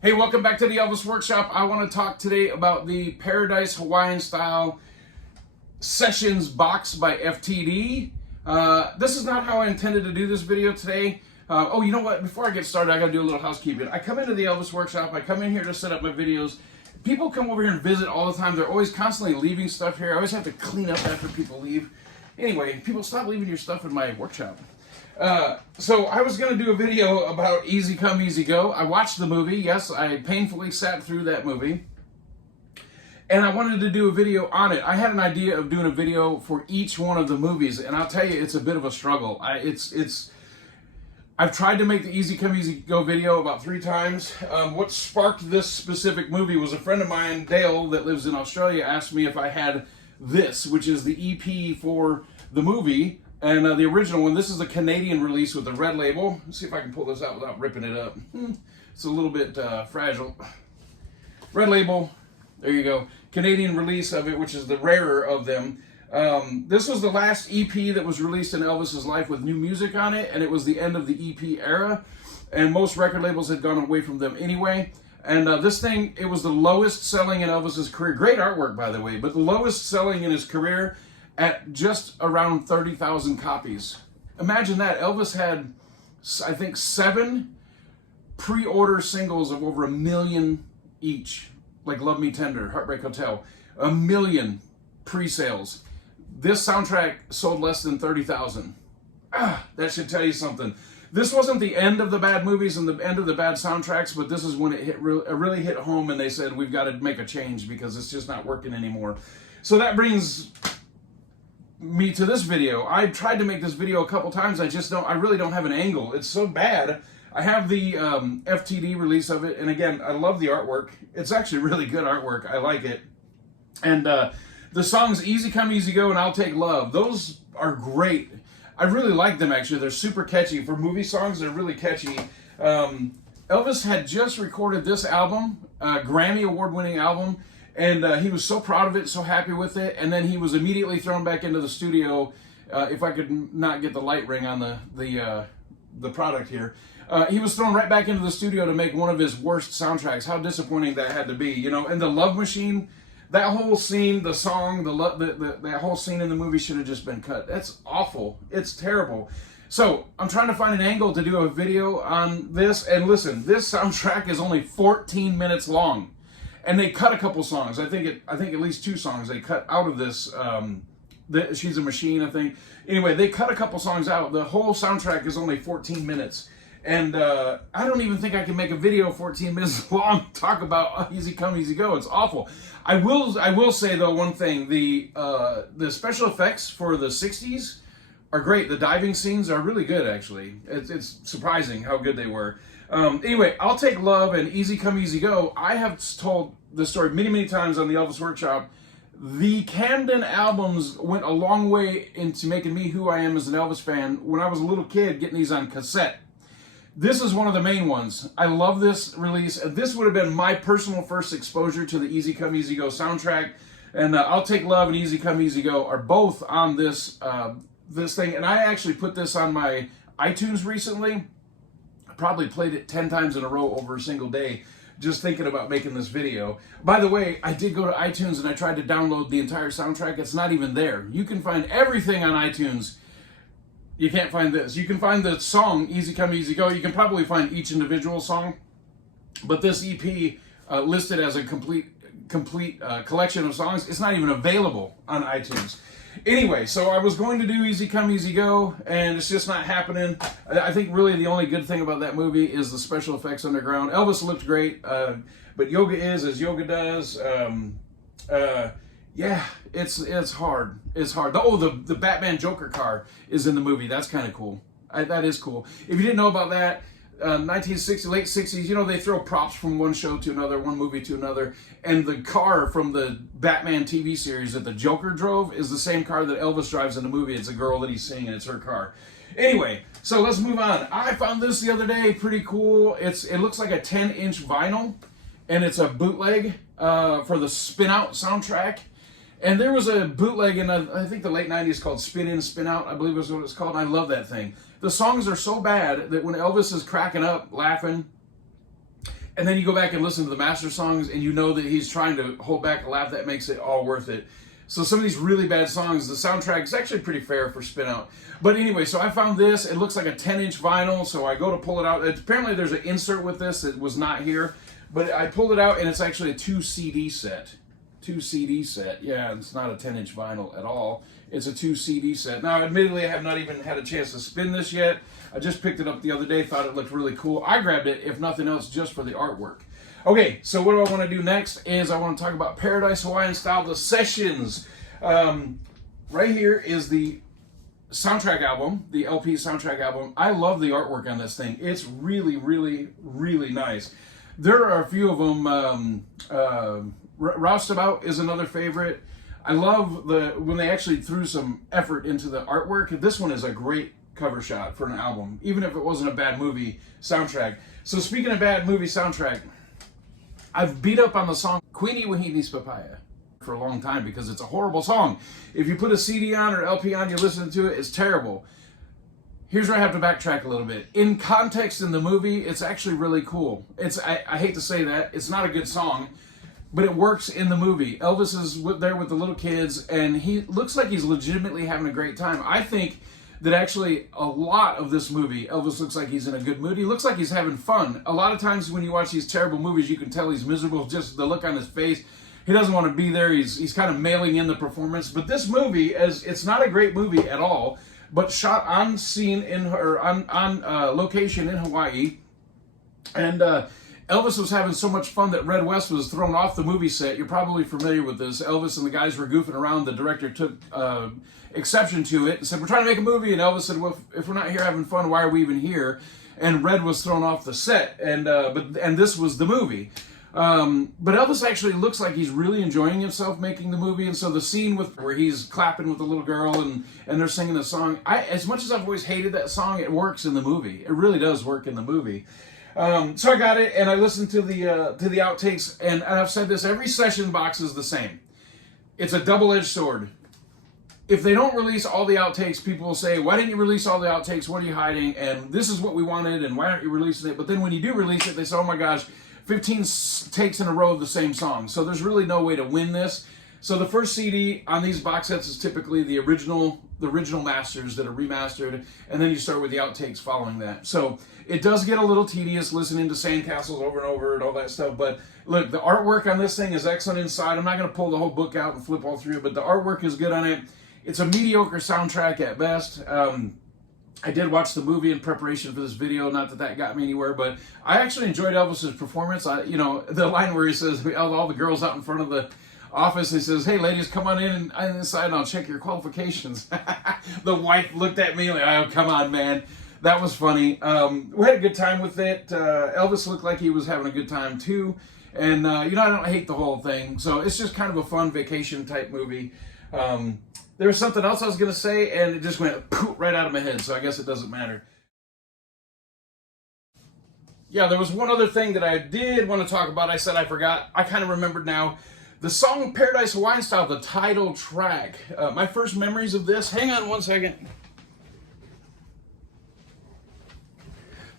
Hey, welcome back to the Elvis Workshop. I want to talk today about the Paradise Hawaiian Style Sessions box by FTD. This is not how I intended to do this video today. Oh, you know what? Before I get started, I got to do a little housekeeping. I come into the Elvis Workshop. I come in here to set up my videos. People come over here and visit all the time. They're always constantly leaving stuff here. I always have to clean up after people leave. Anyway, people, stop leaving your stuff in my workshop. So I was going to do a video about Easy Come, Easy Go. I watched the movie. Yes, I painfully sat through that movie. And I wanted to do a video on it. I had an idea of doing a video for each one of the movies, and I'll tell you, it's a bit of a struggle. I've tried to make the Easy Come, Easy Go video about 3 times. What sparked this specific movie was a friend of mine, Dale, that lives in Australia, asked me if I had this, which is the EP for the movie. And the original one, this is the Canadian release with the red label. Let's see if I can pull this out without ripping it up. It's a little bit fragile. Red label, there you go. Canadian release of it, which is the rarer of them. This was the last EP that was released in Elvis's life with new music on it, and it was the end of the EP era. And most record labels had gone away from them anyway. And this thing, it was the lowest selling in Elvis's career. Great artwork, by the way, but the lowest selling in his career at just around 30,000 copies. Imagine that. Elvis had, I think, 7 pre-order singles of over 1 million each, like Love Me Tender, Heartbreak Hotel. 1 million pre-sales. This soundtrack sold less than 30,000. That should tell you something. This wasn't the end of the bad movies and the end of the bad soundtracks, but this is when it really hit home, and they said, we've got to make a change because it's just not working anymore. So that brings me to this video. I tried to make this video a couple times. I really don't have an angle. It's so bad. I have the FTD release of it, and again, I love the artwork. It's actually really good artwork. I like it. And the songs Easy Come, Easy Go and I'll Take Love, those are great. I really like them, actually. They're super catchy. For movie songs, they're really catchy. Elvis had just recorded this album, Grammy Award-winning album, and he was so proud of it, so happy with it, and then he was immediately thrown back into the studio. If I could not get the light ring on the product here. He was thrown right back into the studio to make one of his worst soundtracks. How disappointing that had to be, you know. And the Love Machine, that whole scene, the song, that whole scene in the movie should have just been cut. That's awful. It's terrible. So I'm trying to find an angle to do a video on this. And listen, this soundtrack is only 14 minutes long. And they cut a couple songs. I think at least 2 songs they cut out of this. She's a Machine, I think. Anyway, they cut a couple songs out. The whole soundtrack is only 14 minutes. And I don't even think I can make a video 14 minutes long talk about Easy Come, Easy Go. It's awful. I will say, though, one thing. The special effects for the 60s are great. The diving scenes are really good, actually. It's surprising how good they were. Anyway, I'll Take Love and Easy Come, Easy Go. I have told the story many, many times on the Elvis Workshop. The Camden albums went a long way into making me who I am as an Elvis fan. When I was a little kid, getting these on cassette. This is one of the main ones. I love this release. This would have been my personal first exposure to the Easy Come, Easy Go soundtrack. And I'll Take Love and Easy Come, Easy Go are both on this thing. And I actually put this on my iTunes recently. I probably played it 10 times in a row over a single day, just thinking about making this video. By the way, I did go to iTunes and I tried to download the entire soundtrack. It's not even there. You can find everything on iTunes. You can't find this. You can find the song, Easy Come, Easy Go. You can probably find each individual song. But this EP, listed as a complete collection of songs, it's not even available on iTunes. Anyway, so I was going to do Easy Come, Easy Go, and it's just not happening. I think really the only good thing about that movie is the special effects underground. Elvis looked great, but yoga is as yoga does. Yeah, it's hard. It's hard. The Batman Joker car is in the movie. That's kind of cool. That is cool. If you didn't know about that, 1960s, late 60s, you know, they throw props from one show to another, one movie to another, and the car from the Batman TV series that the Joker drove is the same car that Elvis drives in the movie. It's a girl that he's seeing, and it's her car. Anyway, so let's move on. I found this the other day, pretty cool. It looks like a 10-inch vinyl, and it's a bootleg for the Spin Out soundtrack. And there was a bootleg in, I think, the late 90s called Spin In, Spin Out, I believe is what it's called. And I love that thing. The songs are so bad that when Elvis is cracking up, laughing, and then you go back and listen to the master songs, and you know that he's trying to hold back a laugh. That makes it all worth it. So some of these really bad songs, the soundtrack is actually pretty fair for Spin Out. But anyway, so I found this. It looks like a 10-inch vinyl, so I go to pull it out. Apparently there's an insert with this that was not here, but I pulled it out, and it's actually a 2 CD set. 2 CD set. Yeah, it's not a 10-inch vinyl at all. It's a 2 CD set. Now, admittedly, I have not even had a chance to spin this yet. I just picked it up the other day, thought it looked really cool. I grabbed it, if nothing else, just for the artwork. Okay, so what do I want to do next is I want to talk about Paradise Hawaiian Style, the Sessions. Right here is the soundtrack album, the LP soundtrack album. I love the artwork on this thing. It's really, really, really nice. There are a few of them. Roustabout is another favorite. I love when they actually threw some effort into the artwork. This one is a great cover shot for an album, even if it wasn't a bad movie soundtrack. So speaking of bad movie soundtrack, I've beat up on the song Queenie Wahini's Papaya for a long time because it's a horrible song. If you put a CD on or LP on, you're listening to it, it's terrible. Here's where I have to backtrack a little bit. In context in the movie, it's actually really cool. I hate to say that, it's not a good song, but it works in the movie. Elvis is there with the little kids, and he looks like he's legitimately having a great time. I think that actually a lot of this movie, Elvis looks like he's in a good mood. He looks like he's having fun. A lot of times when you watch these terrible movies, you can tell he's miserable, just the look on his face. He doesn't want to be there. He's kind of mailing in the performance. But this movie, it's not a great movie at all, but shot on scene on location in Hawaii. And Elvis was having so much fun that Red West was thrown off the movie set. You're probably familiar with this. Elvis and the guys were goofing around. The director took exception to it and said, "We're trying to make a movie." And Elvis said, "Well, if we're not here having fun, why are we even here?" And Red was thrown off the set. And this was the movie. But Elvis actually looks like he's really enjoying himself making the movie. And so the scene where he's clapping with the little girl and they're singing the song, as much as I've always hated that song, it works in the movie. It really does work in the movie. So I got it, and I listened to the outtakes, and I've said this, every session box is the same. It's a double-edged sword. If they don't release all the outtakes, people will say, "Why didn't you release all the outtakes? What are you hiding? And this is what we wanted, and why aren't you releasing it?" But then when you do release it, they say, "Oh my gosh, 15 takes in a row of the same song." So there's really no way to win this. So the first CD on these box sets is typically the original masters that are remastered, and then you start with the outtakes following that. So it does get a little tedious listening to Sandcastles over and over and all that stuff, but look, the artwork on this thing is excellent inside. I'm not going to pull the whole book out and flip all through it, but the artwork is good on it. It's a mediocre soundtrack at best. I did watch the movie in preparation for this video, not that got me anywhere, but I actually enjoyed Elvis's performance. The line where he says, all the girls out in front of the office, he says, "Hey ladies, come on in and inside and I'll check your qualifications." The wife looked at me like, "Oh, come on, man." That was funny. We had a good time with it. Elvis looked like he was having a good time too. And, I don't hate the whole thing. So it's just kind of a fun vacation type movie. There was something else I was going to say, and it just went poof, right out of my head. So I guess it doesn't matter. Yeah, there was one other thing that I did want to talk about. I said I forgot. I kind of remembered now. The song Paradise Hawaiian Style, the title track. My first memories of this, hang on one second.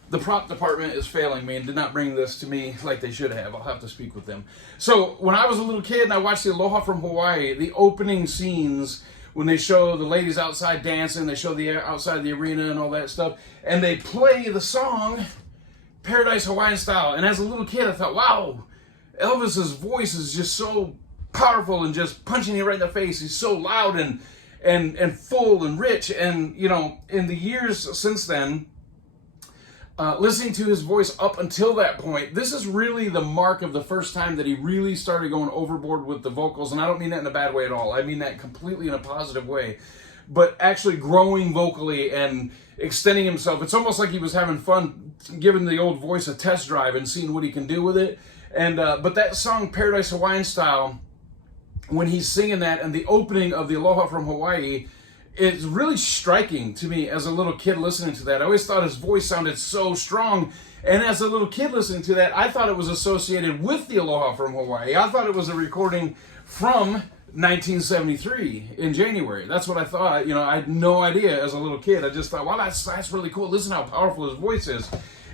The prop department is failing me and did not bring this to me like they should have. I'll have to speak with them. So when I was a little kid and I watched the Aloha from Hawaii, the opening scenes when they show the ladies outside dancing, they show the outside the arena and all that stuff, and they play the song Paradise Hawaiian Style. And as a little kid, I thought, wow, Elvis's voice is just so powerful and just punching you right in the face. He's so loud and full and rich. And, in the years since then, listening to his voice up until that point, this is really the mark of the first time that he really started going overboard with the vocals. And I don't mean that in a bad way at all. I mean that completely in a positive way. But actually growing vocally and extending himself. It's almost like he was having fun giving the old voice a test drive and seeing what he can do with it. And but that song, Paradise Hawaiian Style, when he's singing that and the opening of the Aloha from Hawaii, it's really striking to me as a little kid listening to that. I always thought his voice sounded so strong. And as a little kid listening to that, I thought it was associated with the Aloha from Hawaii. I thought it was a recording from 1973 in January. That's what I thought. I had no idea as a little kid. I just thought, wow, that's really cool. Listen how powerful his voice is.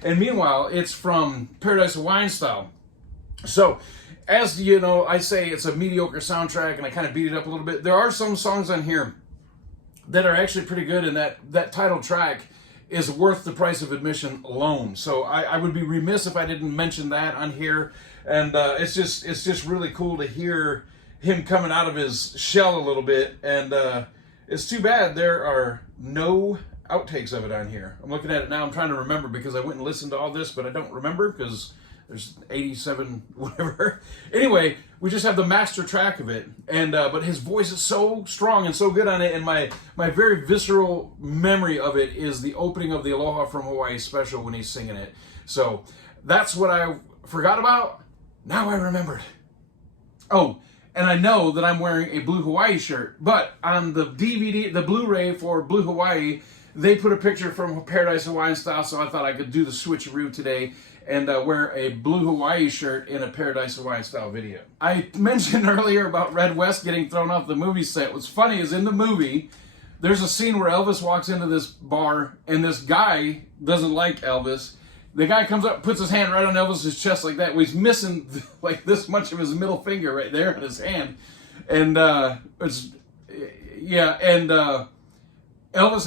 And meanwhile, it's from Paradise Hawaiian Style. So, as you know, I say it's a mediocre soundtrack, and I kind of beat it up a little bit. There are some songs on here that are actually pretty good, and that title track is worth the price of admission alone. So I would be remiss if I didn't mention that on here. And it's just really cool to hear him coming out of his shell a little bit. And it's too bad there are no outtakes of it on here. I'm looking at it now. I'm trying to remember because I went and listened to all this, but I don't remember because there's 87 whatever. Anyway, we just have the master track of it, and but his voice is so strong and so good on it, and my very visceral memory of it is the opening of the Aloha from Hawaii special when he's singing it. So that's what I forgot about. Now I remembered. Oh, and I know that I'm wearing a Blue Hawaii shirt, but on the DVD, the Blu-ray for Blue Hawaii, they put a picture from Paradise Hawaiian Style, so I thought I could do the switcheroo today and wear a Blue Hawaii shirt in a Paradise Hawaiian Style video. I mentioned earlier about Red West getting thrown off the movie set. What's funny is in the movie, there's a scene where Elvis walks into this bar, and this guy doesn't like Elvis. The guy comes up, puts his hand right on Elvis's chest like that. Well, he's missing like this much of his middle finger right there in his hand. And Elvis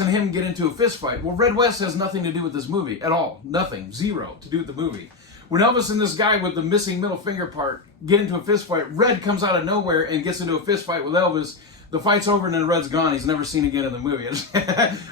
and him get into a fist fight. Well, Red West has nothing to do with this movie at all. Nothing. Zero to do with the movie. When Elvis and this guy with the missing middle finger part get into a fist fight, Red comes out of nowhere and gets into a fist fight with Elvis. The fight's over and then Red's gone. He's never seen again in the movie.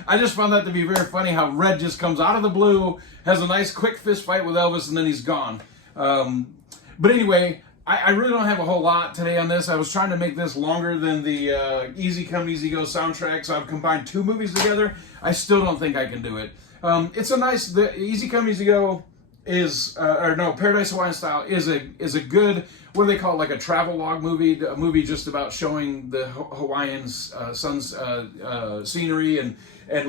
I just found that to be very funny how Red just comes out of the blue, has a nice quick fist fight with Elvis, and then he's gone. But anyway, I really don't have a whole lot today on this. I was trying to make this longer than the Easy Come, Easy Go soundtrack, so I've combined two movies together. I still don't think I can do it. It's a nice, the Easy Come, Easy Go is, Paradise Hawaiian Style is a good, what do they call it, like a travel log movie, a movie just about showing the Hawaiians, sun's scenery and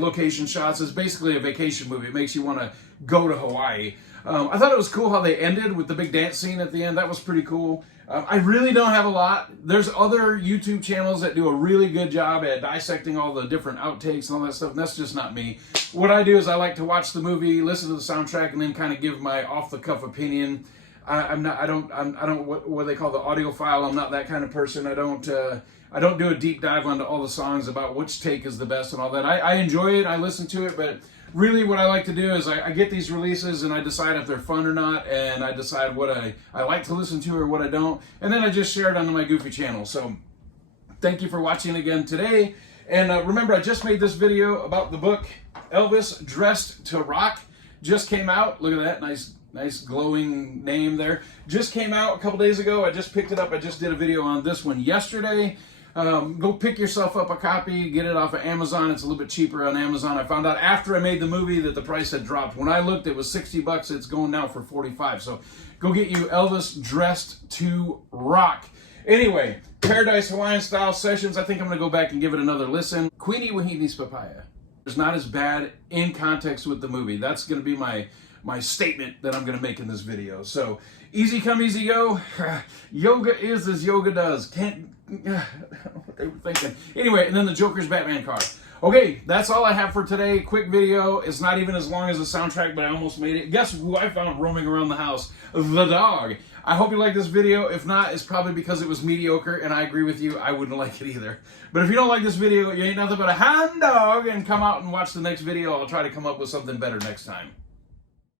location shots. It's basically a vacation movie. It makes you want to go to Hawaii. I thought it was cool how they ended with the big dance scene at the end. That was pretty cool. I really don't have a lot. There's other YouTube channels that do a really good job at dissecting all the different outtakes and all that stuff, and that's just not me. What I do is I like to watch the movie, listen to the soundtrack, and then kind of give my off-the-cuff opinion. I don't what they call the audiophile. I'm not that kind of person. I don't do a deep dive onto all the songs about which take is the best and all that. I enjoy it. I listen to it, but really what I like to do is I get these releases and I decide if they're fun or not, and I decide what I like to listen to or what I don't, and then I just share it onto my goofy channel. So thank you for watching again today, and remember, I just made this video about the book Elvis Dressed to Rock. Just came out. Look at that, nice glowing name there. Just came out a couple days ago. I just picked it up. I just did a video on this one yesterday. Go pick yourself up a copy, get it off of Amazon. It's a little bit cheaper on Amazon. I found out after I made the movie that the price had dropped. When I looked, it was $60. It's going now for $45. So go get you Elvis Dressed to Rock. Anyway, Paradise Hawaiian Style Sessions. I think I'm going to go back and give it another listen. Queenie Wahini's Papaya. It's not as bad in context with the movie. That's going to be my statement that I'm going to make in this video. So, easy come, easy go. Yoga is as yoga does. Can't... what they were thinking. Anyway, and then the Joker's Batman card. Okay, that's all I have for today. Quick video. It's not even as long as the soundtrack, but I almost made it. Guess who I found roaming around the house? The dog. I hope you like this video. If not, it's probably because it was mediocre, and I agree with you. I wouldn't like it either. But if you don't like this video, you ain't nothing but a hound dog, and come out and watch the next video. I'll try to come up with something better next time.